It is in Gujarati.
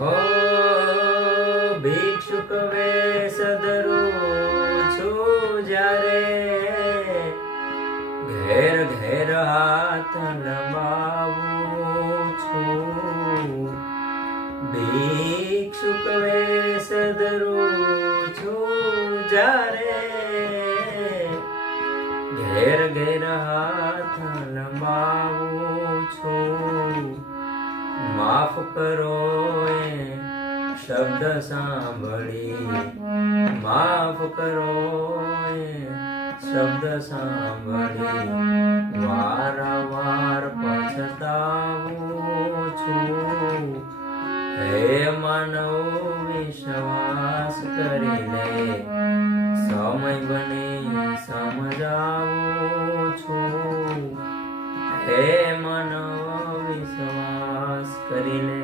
હો ભિક્ષુક વેશ ધરું છું જ્યારે, ઘેર ઘેર હાથ લંબાવું છું. ભિક્ષુક વેશ ધરું છું જ્યારે, ઘેર ઘેર હાથ લંબાવું છું. માફ કરો એ શબ્દ સાંભળી, માફ કરો એ શબ્દ સાંભળી, વારંવાર પછતાવું છું. હે માનવ વિશ્વાસ કરી લે, સમય બને સમજાવું છું. હે માનવ વિશ્વાસ કરી લે.